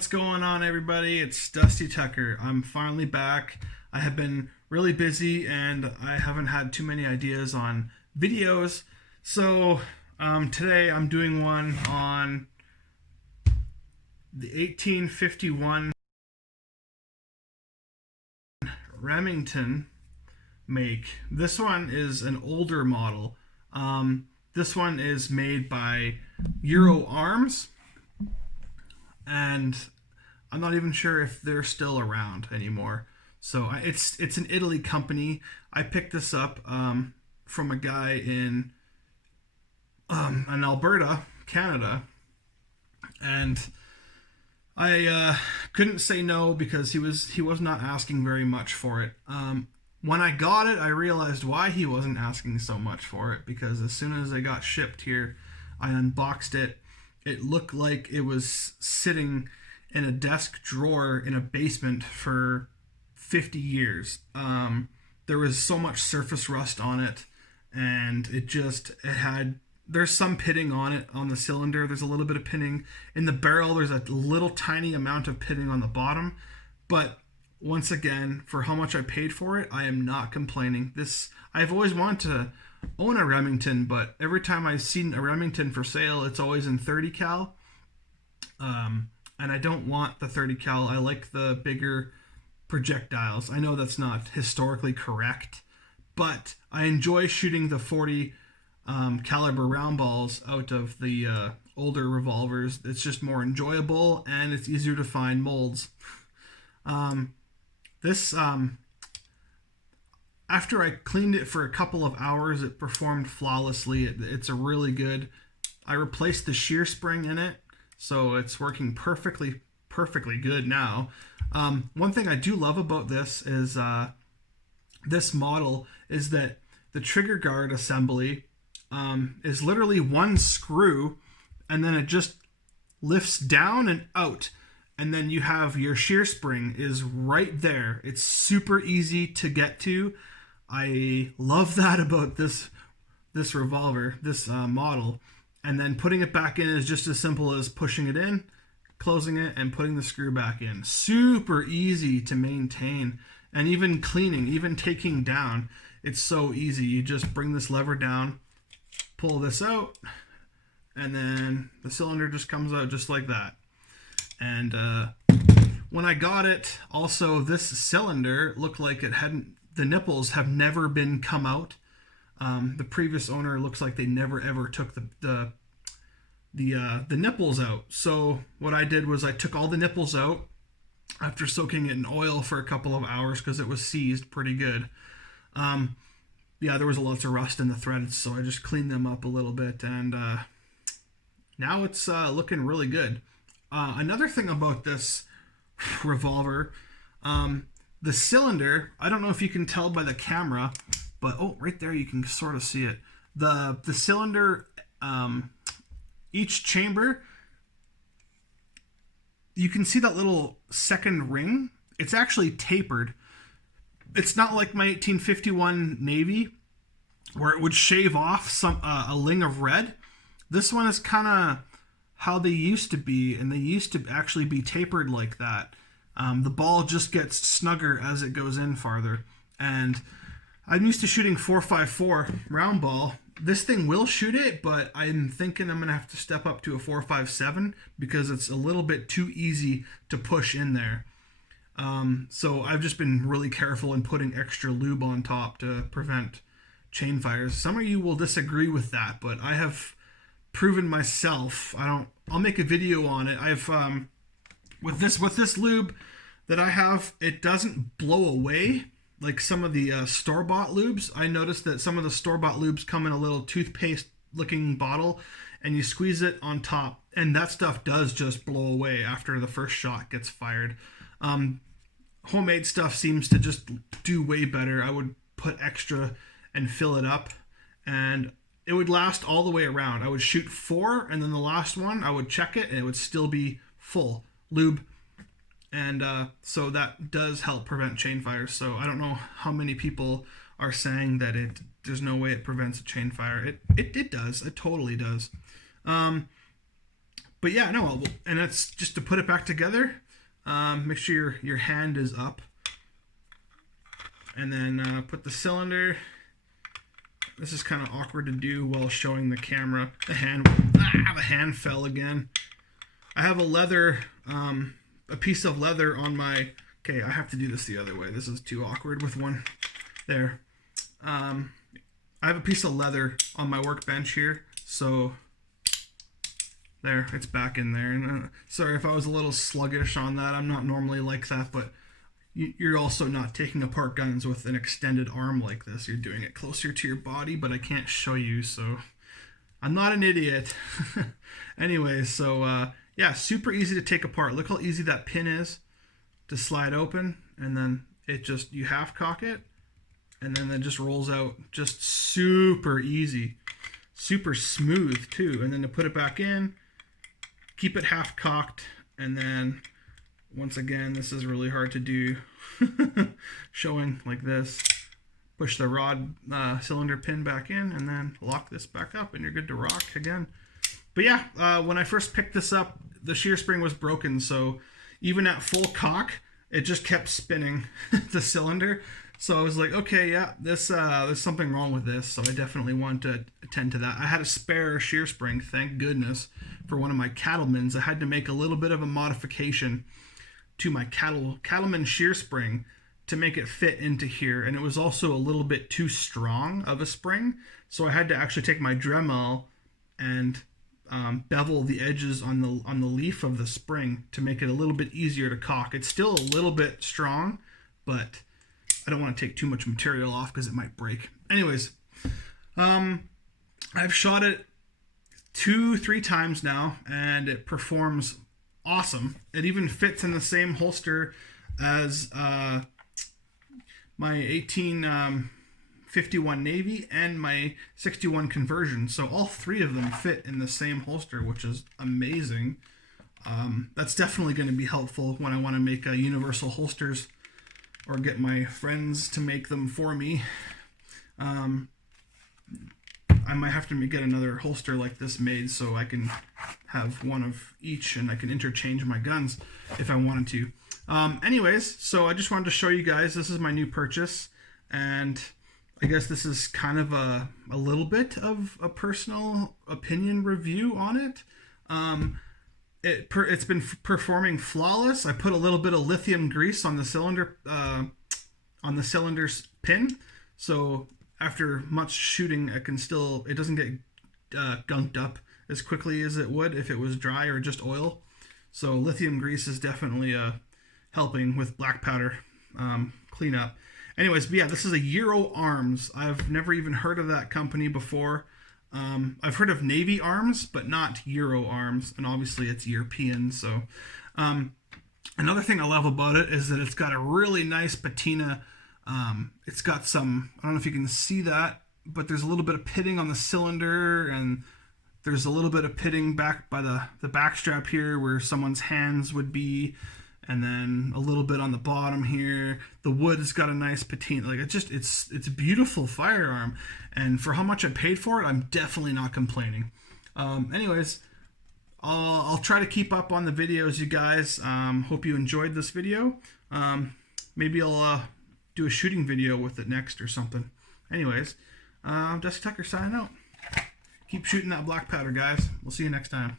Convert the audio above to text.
What's going on, everybody? It's Dusty Tucker. I'm finally back. I have been really busy and I haven't had too many ideas on videos. So today I'm doing one on the 1851 Remington make. This one is an older model. This one is made by UroArms, and I'm not even sure if they're still around anymore. So it's an Italy company. I picked this up from a guy in Alberta, Canada, and I couldn't say no because he was not asking very much for it. When I got it, I realized why he wasn't asking so much for it, because as soon as I got shipped here, I unboxed it. It looked like it was sitting in a desk drawer in a basement for 50 years. There was so much surface rust on it, and there's some pitting on it, on the cylinder. There's a little bit of pitting in the barrel. There's a little tiny amount of pitting on the bottom, but once again, for how much I paid for it, I am not complaining. I've always wanted to own a Remington, but every time I've seen a Remington for sale, it's always in 30 cal. And I don't want the 30 cal. I like the bigger projectiles. I know that's not historically correct, but I enjoy shooting the 40 caliber round balls out of the older revolvers. It's just more enjoyable and it's easier to find molds. After I cleaned it for a couple of hours, it performed flawlessly. It's a really good. I replaced the shear spring in it, so it's working perfectly good now. One thing I do love about this is this model is that the trigger guard assembly is literally one screw, and then it just lifts down and out. And then you have your shear spring is right there. It's super easy to get to. I love that about this revolver, this model. And then putting it back in is just as simple as pushing it in, closing it, and putting the screw back in. Super easy to maintain. And even cleaning, even taking down, it's so easy. You just bring this lever down, pull this out, and then the cylinder just comes out just like that. And when I got it, also this cylinder looked like the nipples have never been come out. The previous owner looks like they never ever took the nipples out. So what I did was I took all the nipples out after soaking it in oil for a couple of hours because it was seized pretty good. Yeah, there was lots of rust in the threads, so I just cleaned them up a little bit, and now it's looking really good. Another thing about this revolver, the cylinder, I don't know if you can tell by the camera, but right there you can sort of see it. The cylinder, each chamber, you can see that little second ring. It's actually tapered. It's not like my 1851 Navy where it would shave off a ling of red. This one is kind of how they used to be, and they used to actually be tapered like that. The ball just gets snugger as it goes in farther. And I'm used to shooting 4.54 round ball. This thing will shoot it, but I'm thinking I'm going to have to step up to a 4.57 because it's a little bit too easy to push in there. So I've just been really careful in putting extra lube on top to prevent chain fires. Some of you will disagree with that, but I have proven myself. I'll make a video on it. I've with this lube that I have, it doesn't blow away like some of the store-bought lubes. I noticed that some of the store-bought lubes come in a little toothpaste looking bottle, and you squeeze it on top, and that stuff does just blow away after the first shot gets fired. Homemade stuff seems to just do way better. I would put extra and fill it up, and it would last all the way around. I would shoot 4, and then the last one, I would check it, and it would still be full lube. And so that does help prevent chain fires. So I don't know how many people are saying that there's no way it prevents a chain fire. It does. It totally does. But yeah, no, and it's just to put it back together. Make sure your hand is up, and then put the cylinder. This is kind of awkward to do while showing the camera. The hand fell again. I have a piece of leather on my. Okay, I have to do this the other way. This is too awkward with one there. I have a piece of leather on my workbench here, so there, it's back in there. And sorry if I was a little sluggish on that. I'm not normally like that, but you're also not taking apart guns with an extended arm like this. You're doing it closer to your body, but I can't show you, so I'm not an idiot. Anyway, so yeah, super easy to take apart. Look how easy that pin is to slide open, and then you half cock it, and then it just rolls out. Just super easy, super smooth too. And then to put it back in, keep it half cocked, and then once again, this is really hard to do. Showing like this, push the rod cylinder pin back in, and then lock this back up, and you're good to rock again. But yeah, when I first picked this up, the shear spring was broken, so even at full cock, it just kept spinning the cylinder. So I was like, okay, yeah, there's something wrong with this, so I definitely want to attend to that. I had a spare shear spring, thank goodness, for one of my cattlemans. I had to make a little bit of a modification to my cattleman shear spring to make it fit into here, and it was also a little bit too strong of a spring, so I had to actually take my Dremel and bevel the edges on the leaf of the spring to make it a little bit easier to cock. It's still a little bit strong, but I don't want to take too much material off because it might break. Anyways, I've shot it 2-3 times now, and it performs awesome. It even fits in the same holster as my 1851 Navy and my 61 conversion. So all three of them fit in the same holster, which is amazing. That's definitely going to be helpful when I want to make universal holsters or get my friends to make them for me. I might have to get another holster like this made so I can have one of each and I can interchange my guns if I wanted to. Anyways, so I just wanted to show you guys, this is my new purchase, and I guess this is kind of a little bit of a personal opinion review on it. It's been performing flawless. I put a little bit of lithium grease on the cylinder, on the cylinder's pin, so after much shooting, it doesn't get gunked up as quickly as it would if it was dry or just oil. So lithium grease is definitely helping with black powder cleanup. Anyways, but yeah, this is a UroArms. I've never even heard of that company before. I've heard of Navy Arms, but not UroArms, and obviously it's European. So another thing I love about it is that it's got a really nice patina. It's got some, I don't know if you can see that, but there's a little bit of pitting on the cylinder, and there's a little bit of pitting back by the back strap here where someone's hands would be, and then a little bit on the bottom here. The wood's got a nice patina. Like it's a beautiful firearm, and for how much I paid for it, I'm definitely not complaining. Anyways, I'll try to keep up on the videos, you guys. Hope you enjoyed this video. Maybe I'll do a shooting video with it next or something. Anyways, Dusty Tucker signing out. Keep shooting that black powder, guys. We'll see you next time.